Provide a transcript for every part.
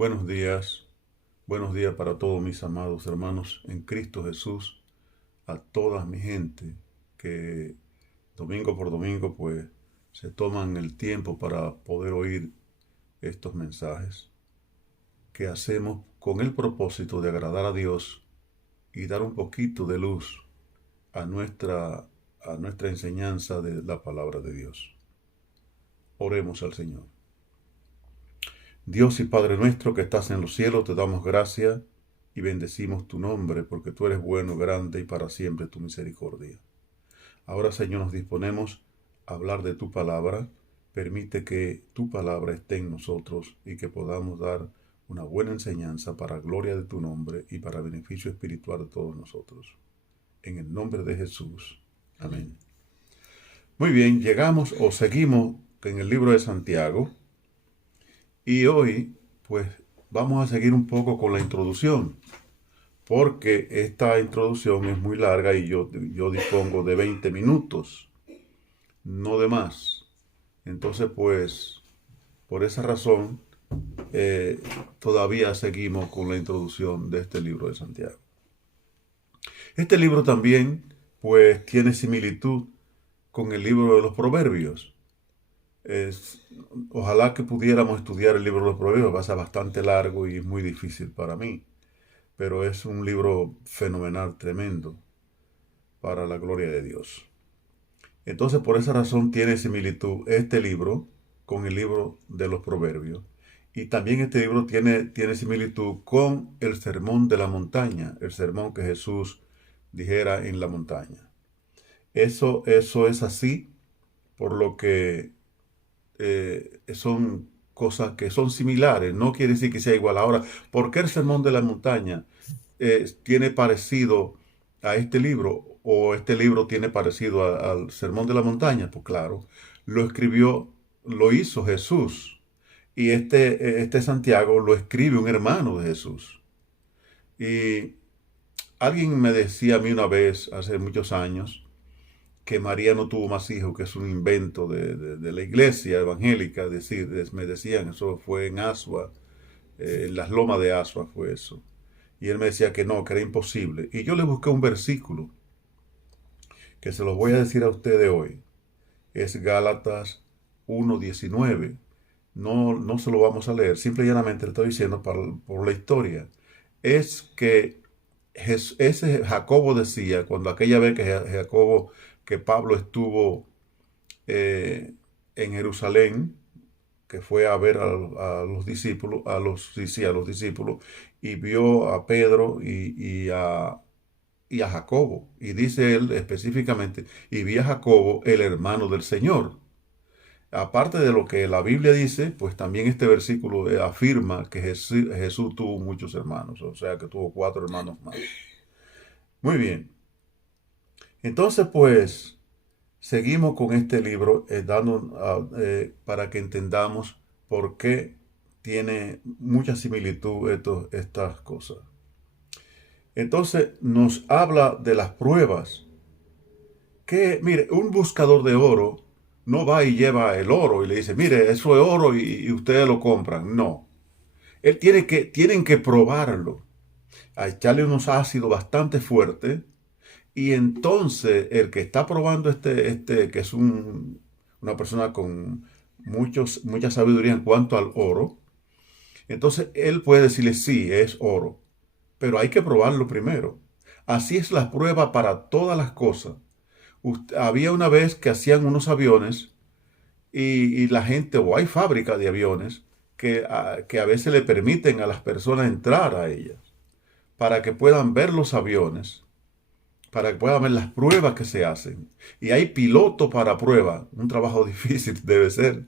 Buenos días para todos mis amados hermanos en Cristo Jesús, a toda mi gente que domingo por domingo pues se toman el tiempo para poder oír estos mensajes que hacemos con el propósito de agradar a Dios y dar un poquito de luz a nuestra enseñanza de la palabra de Dios. Oremos al Señor. Dios y Padre nuestro que estás en los cielos, te damos gracias y bendecimos tu nombre, porque tú eres bueno, grande y para siempre tu misericordia. Ahora, Señor, nos disponemos a hablar de tu palabra. Permite que tu palabra esté en nosotros y que podamos dar una buena enseñanza para gloria de tu nombre y para beneficio espiritual de todos nosotros. En el nombre de Jesús. Amén. Muy bien, llegamos o seguimos en el libro de Santiago. Y hoy, pues, vamos a seguir un poco con la introducción, porque esta introducción es muy larga y yo dispongo de 20 minutos, no de más. Entonces, pues, por esa razón, todavía seguimos con la introducción de este libro de Santiago. Este libro también, pues, tiene similitud con el libro de los Proverbios. Ojalá que pudiéramos estudiar el libro de los Proverbios, va a ser bastante largo y es muy difícil para mí, pero es un libro fenomenal, tremendo, para la gloria de Dios. Entonces, por esa razón tiene similitud este libro con el libro de los Proverbios. Y también este libro tiene similitud con el sermón de la montaña, el sermón que Jesús dijera en la montaña. Eso es así, por lo que son cosas que son similares, no quiere decir que sea igual. Ahora, ¿por qué el sermón de la montaña tiene parecido a este libro o este libro tiene parecido al sermón de la montaña? Pues claro, lo hizo Jesús y este Santiago lo escribe un hermano de Jesús. Y alguien me decía a mí una vez, hace muchos años, que María no tuvo más hijos, que es un invento de la iglesia evangélica, me decían, eso fue en Asua, en las lomas de Asua fue eso. Y él me decía que no, que era imposible. Y yo le busqué un versículo, que se los voy a decir a ustedes hoy. Es Gálatas 1:19. No se lo vamos a leer, simple y llanamente le estoy diciendo por la historia. Es que ese Jacobo decía, cuando aquella vez que Pablo estuvo en Jerusalén, que fue a ver a los discípulos, a los discípulos, y vio a Pedro y a Jacobo. Y dice él específicamente, y vi a Jacobo, el hermano del Señor. Aparte de lo que la Biblia dice, pues también este versículo afirma que Jesús tuvo muchos hermanos, o sea que tuvo 4 hermanos más. Muy bien. Entonces, pues, seguimos con este libro para que entendamos por qué tiene mucha similitud estas cosas. Entonces, nos habla de las pruebas. Que, mire, un buscador de oro no va y lleva el oro y le dice, mire, eso es oro y ustedes lo compran. No. Tienen que probarlo, a echarle unos ácidos bastante fuertes. Y entonces el que está probando que es una persona con mucha sabiduría en cuanto al oro, entonces él puede decirle sí, es oro, pero hay que probarlo primero. Así es la prueba para todas las cosas. Había una vez que hacían unos aviones y la gente, o hay fábricas de aviones, que a veces le permiten a las personas entrar a ellas para que puedan ver los aviones, para que puedan ver las pruebas que se hacen. Y hay pilotos para prueba, un trabajo difícil debe ser,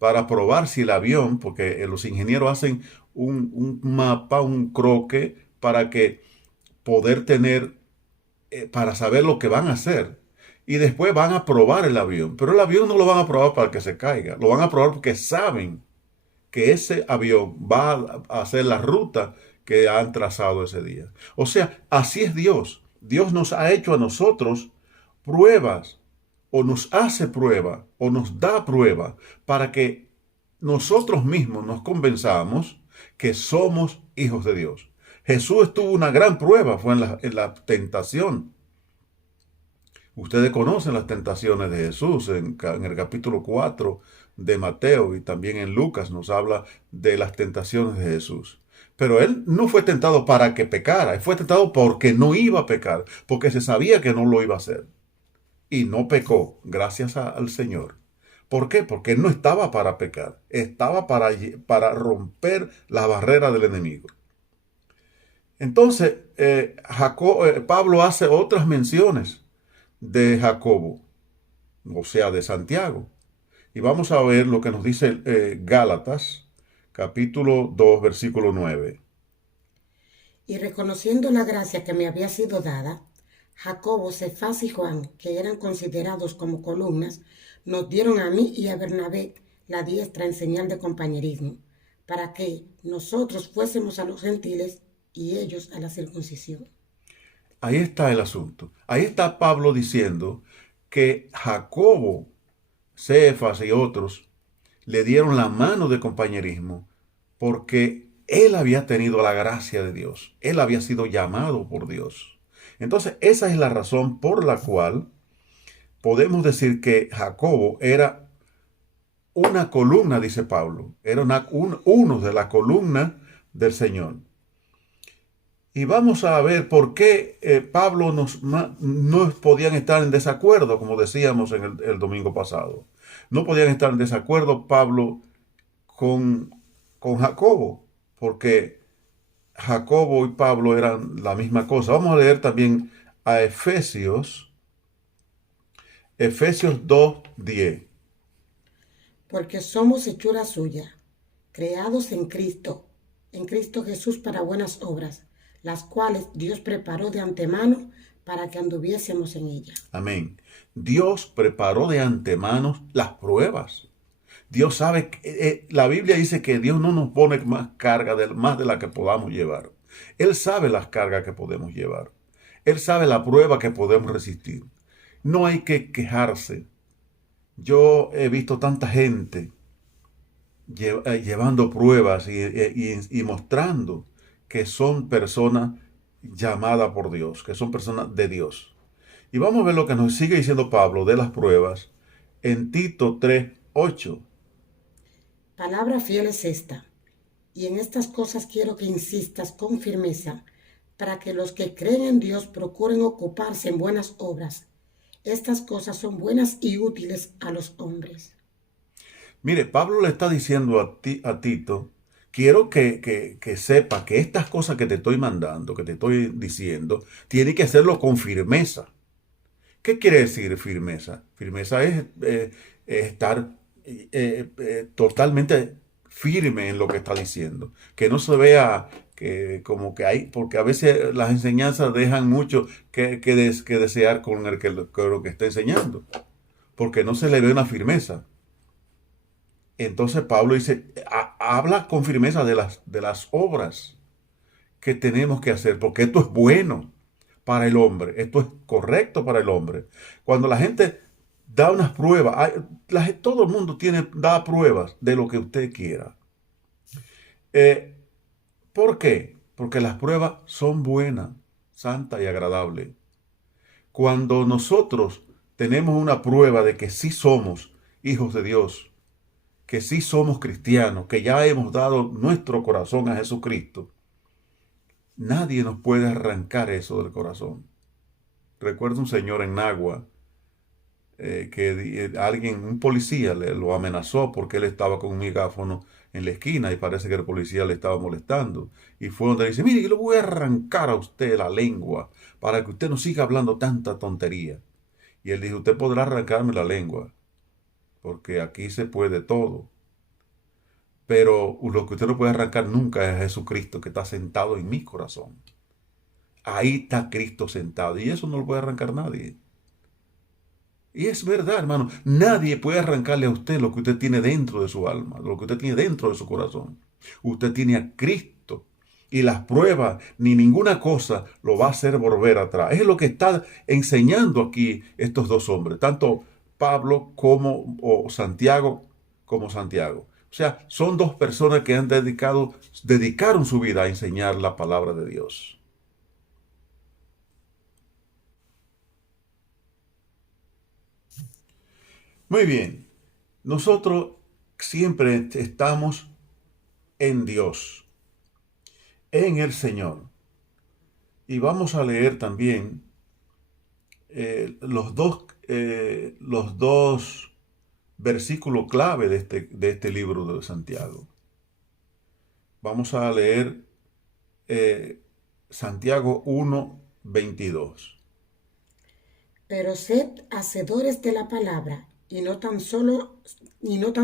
para probar si el avión, porque los ingenieros hacen un mapa, un croquis, para que poder tener, para saber lo que van a hacer. Y después van a probar el avión. Pero el avión no lo van a probar para que se caiga, lo van a probar porque saben que ese avión va a hacer la ruta que han trazado ese día. O sea, así es Dios. Dios nos ha hecho a nosotros pruebas, o nos hace prueba, o nos da prueba, para que nosotros mismos nos convenzamos que somos hijos de Dios. Jesús estuvo una gran prueba, fue en la tentación. Ustedes conocen las tentaciones de Jesús en el capítulo 4 de Mateo, y también en Lucas nos habla de las tentaciones de Jesús. Pero él no fue tentado para que pecara, él fue tentado porque no iba a pecar, porque se sabía que no lo iba a hacer. Y no pecó, gracias al Señor. ¿Por qué? Porque él no estaba para pecar, estaba para romper la barrera del enemigo. Entonces, Pablo hace otras menciones de Jacobo, o sea, de Santiago. Y vamos a ver lo que nos dice Gálatas, capítulo 2, versículo 9. Y reconociendo la gracia que me había sido dada, Jacobo, Cefas y Juan, que eran considerados como columnas, nos dieron a mí y a Bernabé la diestra en señal de compañerismo, para que nosotros fuésemos a los gentiles y ellos a la circuncisión. Ahí está el asunto. Ahí está Pablo diciendo que Jacobo, Cefas y otros le dieron la mano de compañerismo porque él había tenido la gracia de Dios. Él había sido llamado por Dios. Entonces, esa es la razón por la cual podemos decir que Jacobo era una columna, dice Pablo. Era uno de la columna del Señor. Y vamos a ver por qué Pablo no podían estar en desacuerdo, como decíamos en el domingo pasado. No podían estar en desacuerdo Pablo con Jacobo, porque Jacobo y Pablo eran la misma cosa. Vamos a leer también a Efesios 2:10. Porque somos hechura suya, creados en Cristo Jesús para buenas obras, las cuales Dios preparó de antemano para que anduviésemos en ellas. Amén. Dios preparó de antemano las pruebas. Dios sabe, la Biblia dice que Dios no nos pone más carga, más de la que podamos llevar. Él sabe las cargas que podemos llevar. Él sabe la prueba que podemos resistir. No hay que quejarse. Yo he visto tanta gente llevando pruebas y mostrando que son personas llamadas por Dios, que son personas de Dios. Y vamos a ver lo que nos sigue diciendo Pablo de las pruebas en Tito 3:8. Palabra fiel es esta, y en estas cosas quiero que insistas con firmeza, para que los que creen en Dios procuren ocuparse en buenas obras. Estas cosas son buenas y útiles a los hombres. Mire, Pablo le está diciendo a Tito, quiero que sepa que estas cosas que te estoy mandando, que te estoy diciendo, tiene que hacerlo con firmeza. ¿Qué quiere decir firmeza? Firmeza es estar totalmente firme en lo que está diciendo. Que no se vea como que hay, porque a veces las enseñanzas dejan mucho que desear con lo que está enseñando. Porque no se le ve una firmeza. Entonces Pablo dice, habla con firmeza de las obras que tenemos que hacer, porque esto es bueno para el hombre, esto es correcto para el hombre. Cuando la gente da unas pruebas, todo el mundo da pruebas de lo que usted quiera. ¿Por qué? Porque las pruebas son buenas, santas y agradables. Cuando nosotros tenemos una prueba de que sí somos hijos de Dios, que sí somos cristianos, que ya hemos dado nuestro corazón a Jesucristo, nadie nos puede arrancar eso del corazón. Recuerdo un señor en Nagua que un policía lo amenazó porque él estaba con un megáfono en la esquina y parece que el policía le estaba molestando. Y fue donde dice, mire, yo le voy a arrancar a usted la lengua para que usted no siga hablando tanta tontería. Y él dijo, usted podrá arrancarme la lengua, porque aquí se puede todo. Pero lo que usted no puede arrancar nunca es Jesucristo que está sentado en mi corazón. Ahí está Cristo sentado y eso no lo puede arrancar nadie. Y es verdad, hermano, nadie puede arrancarle a usted lo que usted tiene dentro de su alma, lo que usted tiene dentro de su corazón. Usted tiene a Cristo y las pruebas ni ninguna cosa lo va a hacer volver atrás. Es lo que está enseñando aquí estos dos hombres, tanto Pablo como Santiago. O sea, son dos personas que dedicaron su vida a enseñar la palabra de Dios. Muy bien, nosotros siempre estamos en Dios, en el Señor. Y vamos a leer también los dos versículos clave de este libro de Santiago. Vamos a leer Santiago 1:22. Pero sed hacedores de la palabra y no tan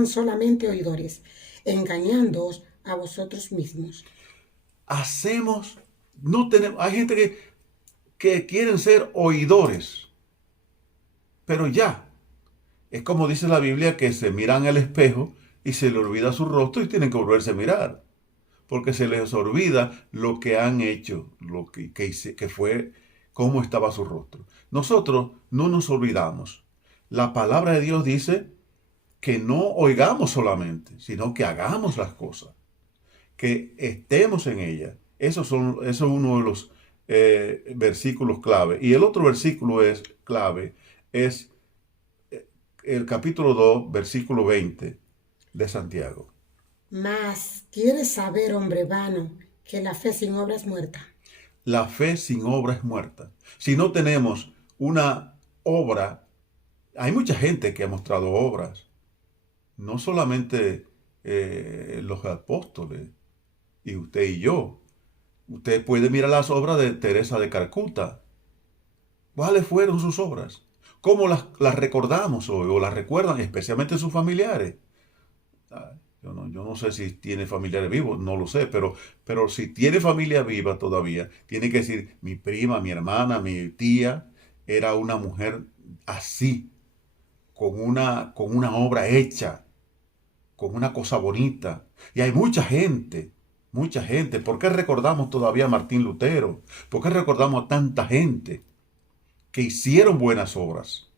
solamente oidores, engañándoos a vosotros mismos. Hacemos, no tenemos, hay gente que quieren ser oidores, pero ya, es como dice la Biblia que se miran al espejo y se le olvida su rostro y tienen que volverse a mirar, porque se les olvida lo que han hecho, que fue cómo estaba su rostro. Nosotros no nos olvidamos. La palabra de Dios dice que no oigamos solamente, sino que hagamos las cosas, que estemos en ellas. Eso es uno de los versículos clave. Y el otro versículo clave es el capítulo 2 versículo 20 de Santiago. Mas, ¿quieres saber, hombre vano, que la fe sin obra es muerta? La fe sin obra es muerta. Si no tenemos una obra, hay mucha gente que ha mostrado obras, no solamente los apóstoles y usted y yo. Usted puede mirar las obras de Teresa de Calcuta. ¿Cuáles fueron sus obras? ¿Cómo las recordamos hoy o las recuerdan, especialmente sus familiares? Yo no sé si tiene familiares vivos, no lo sé, pero si tiene familia viva todavía, tiene que decir, mi prima, mi hermana, mi tía, era una mujer así, con una obra hecha, con una cosa bonita. Y hay mucha gente, mucha gente. ¿Por qué recordamos todavía a Martín Lutero? ¿Por qué recordamos a tanta gente que hicieron buenas obras,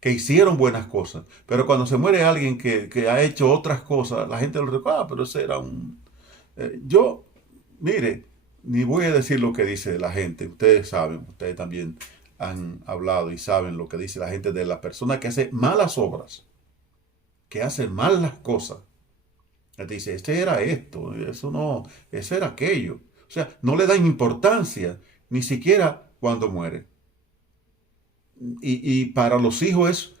que hicieron buenas cosas? Pero cuando se muere alguien que ha hecho otras cosas, la gente lo recuerda, pero ese era un... mire, ni voy a decir lo que dice la gente. Ustedes saben, ustedes también han hablado y saben lo que dice la gente de la persona que hace malas obras, que hace mal las cosas. Dice, este era esto, eso no, ese era aquello. O sea, no le dan importancia, ni siquiera cuando muere. Y para los hijos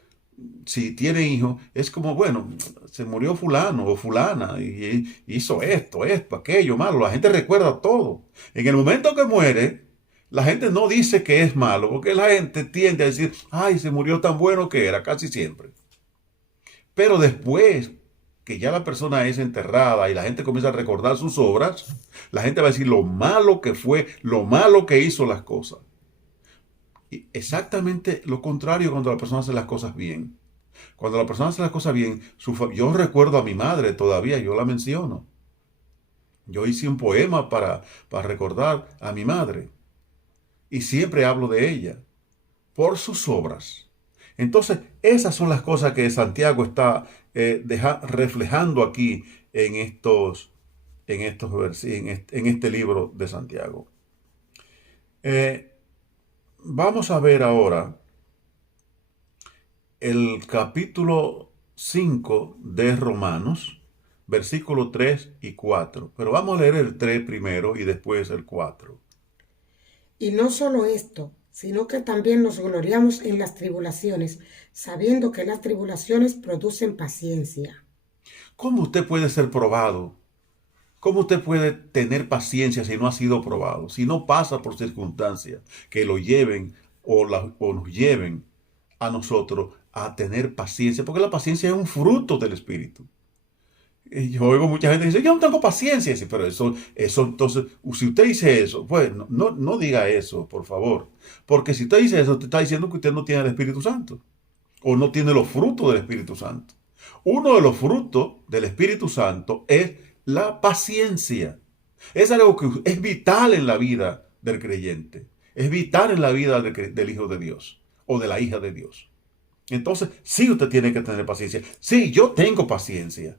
si tiene hijos, es como, bueno, se murió fulano o fulana y hizo esto, aquello, malo. La gente recuerda todo. En el momento que muere, la gente no dice que es malo, porque la gente tiende a decir, ay, se murió tan bueno que era, casi siempre. Pero después que ya la persona es enterrada y la gente comienza a recordar sus obras, la gente va a decir lo malo que fue, lo malo que hizo las cosas. Y exactamente lo contrario cuando la persona hace las cosas bien. Cuando la persona hace las cosas bien, yo recuerdo a mi madre todavía, yo la menciono. Yo hice un poema para recordar a mi madre y siempre hablo de ella por sus obras. Entonces, esas son las cosas que Santiago está reflejando aquí en este libro de Santiago. Vamos a ver ahora el capítulo 5 de Romanos, versículos 3 y 4. Pero vamos a leer el 3 primero y después el 4. Y no solo esto, sino que también nos gloriamos en las tribulaciones, sabiendo que las tribulaciones producen paciencia. ¿Cómo usted puede ser probado? ¿Cómo usted puede tener paciencia si no ha sido probado? Si no pasa por circunstancias que lo lleven o nos lleven a nosotros a tener paciencia, porque la paciencia es un fruto del Espíritu. Y yo oigo mucha gente que dice, yo no tengo paciencia. Sí, pero eso entonces, si usted dice eso, pues no diga eso, por favor. Porque si usted dice eso, te está diciendo que usted no tiene el Espíritu Santo. O no tiene los frutos del Espíritu Santo. Uno de los frutos del Espíritu Santo es la paciencia. Es algo que es vital en la vida del creyente. Es vital en la vida del Hijo de Dios o de la hija de Dios. Entonces, sí usted tiene que tener paciencia. Sí, yo tengo paciencia.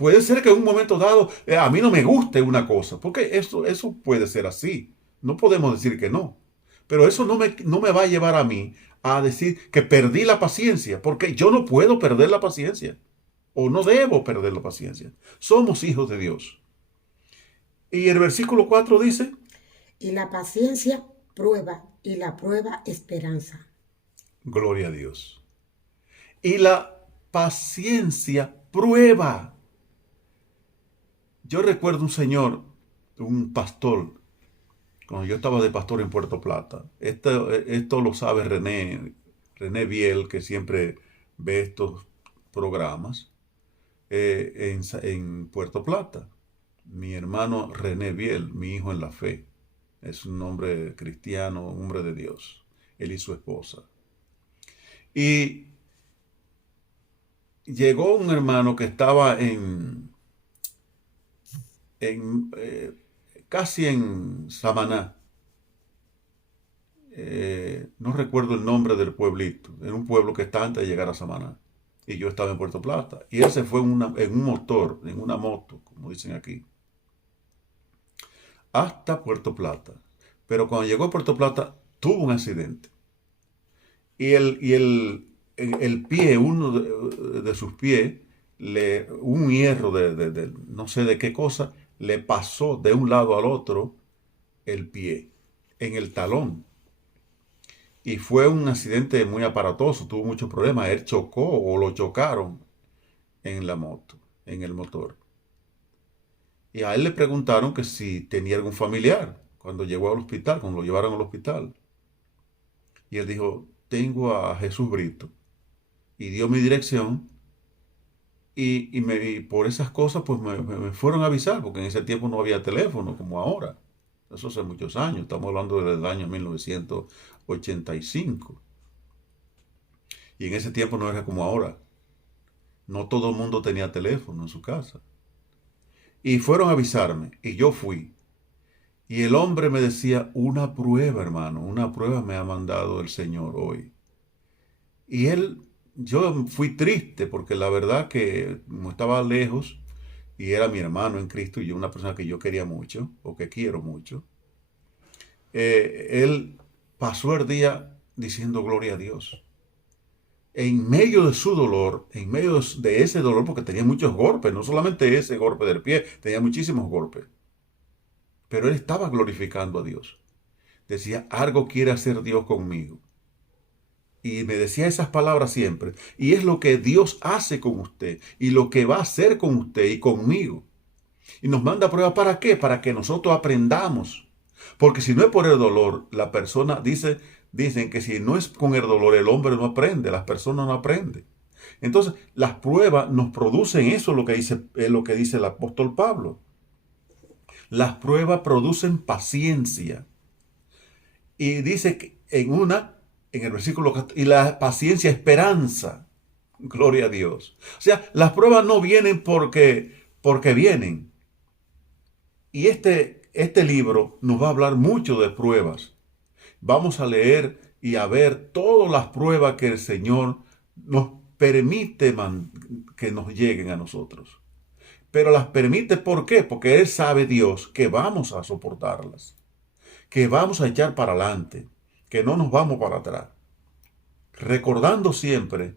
Puede ser que en un momento dado a mí no me guste una cosa, porque eso puede ser así. No podemos decir que no. Pero eso no me va a llevar a mí a decir que perdí la paciencia, porque yo no puedo perder la paciencia, o no debo perder la paciencia. Somos hijos de Dios. Y el versículo 4 dice, Y la paciencia prueba, y la prueba esperanza. gloria a Dios. Y la paciencia prueba. Yo recuerdo un señor, un pastor, cuando yo estaba de pastor en Puerto Plata. Esto lo sabe René Biel, que siempre ve estos programas en Puerto Plata. Mi hermano René Biel, mi hijo en la fe, es un hombre cristiano, un hombre de Dios, él y su esposa. Y llegó un hermano que estaba en casi en Samaná. No recuerdo el nombre del pueblito, era un pueblo que está antes de llegar a Samaná. Y yo estaba en Puerto Plata. Y él se fue en un motor, en una moto, como dicen aquí, hasta Puerto Plata. Pero cuando llegó a Puerto Plata, tuvo un accidente. Y el pie, uno de sus pies, un hierro de no sé de qué cosa, le pasó de un lado al otro el pie, en el talón. Y fue un accidente muy aparatoso, tuvo muchos problemas. Él chocó o lo chocaron en la moto, en el motor. Y a él le preguntaron que si tenía algún familiar cuando llegó al hospital, cuando lo llevaron al hospital. Y él dijo, tengo a Jesús Brito. Y dio mi dirección. Y por esas cosas pues me fueron a avisar, porque en ese tiempo no había teléfono como ahora. Eso hace muchos años, estamos hablando del año 1985. Y en ese tiempo no era como ahora. No todo el mundo tenía teléfono en su casa. Y fueron a avisarme y yo fui. Y el hombre me decía, una prueba, hermano, una prueba me ha mandado el Señor hoy. Y yo fui triste porque la verdad que como estaba lejos y era mi hermano en Cristo y yo una persona que yo quería mucho o que quiero mucho, él pasó el día diciendo gloria a Dios. En medio de su dolor, en medio de ese dolor, porque tenía muchos golpes, no solamente ese golpe del pie, tenía muchísimos golpes. Pero él estaba glorificando a Dios. Decía, algo quiere hacer Dios conmigo. Y me decía esas palabras siempre. Y es lo que Dios hace con usted. Y lo que va a hacer con usted y conmigo. Y nos manda pruebas ¿para qué? Para que nosotros aprendamos. Porque si no es por el dolor, la persona dicen que si no es con el dolor, el hombre no aprende, las personas no aprenden. Entonces, las pruebas nos producen eso, es lo que dice el apóstol Pablo. Las pruebas producen paciencia. Y dice que en el versículo 14, y la paciencia esperanza. Gloria a Dios. O sea, las pruebas no vienen porque vienen. Y este libro nos va a hablar mucho de pruebas. Vamos a leer y a ver todas las pruebas que el Señor nos permite que nos lleguen a nosotros. Pero las permite, ¿por qué? Porque Él sabe, Dios, que vamos a soportarlas, que vamos a echar para adelante, que no nos vamos para atrás. Recordando siempre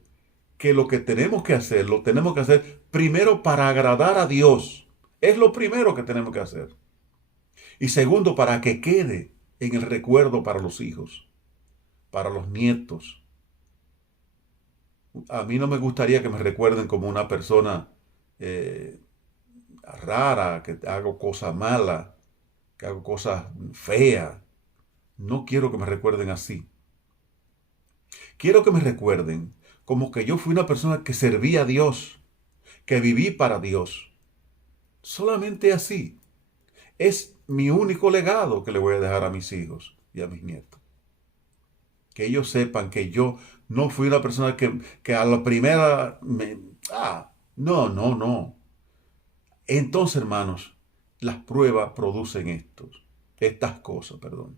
que lo que tenemos que hacer, lo tenemos que hacer primero para agradar a Dios. Es lo primero que tenemos que hacer. Y segundo, para que quede en el recuerdo para los hijos, para los nietos. A mí no me gustaría que me recuerden como una persona rara, que hago cosas malas, que hago cosas feas. No quiero que me recuerden así. Quiero que me recuerden como que yo fui una persona que servía a Dios, que viví para Dios. Solamente así. Es mi único legado que le voy a dejar a mis hijos y a mis nietos. Que ellos sepan que yo no fui una persona que a la primera no. Entonces, hermanos, las pruebas producen estas cosas, perdón.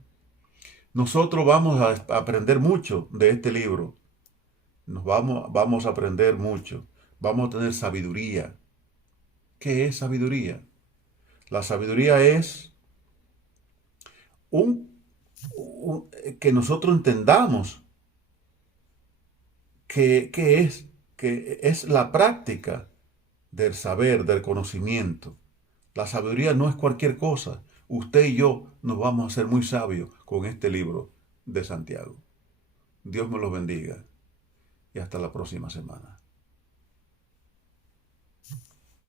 Nosotros vamos a aprender mucho de este libro. Vamos a aprender mucho. Vamos a tener sabiduría. ¿Qué es sabiduría? La sabiduría es un, que nosotros entendamos que es la práctica del saber, del conocimiento. La sabiduría no es cualquier cosa. Usted y yo nos vamos a hacer muy sabios con este libro de Santiago. Dios me los bendiga y hasta la próxima semana.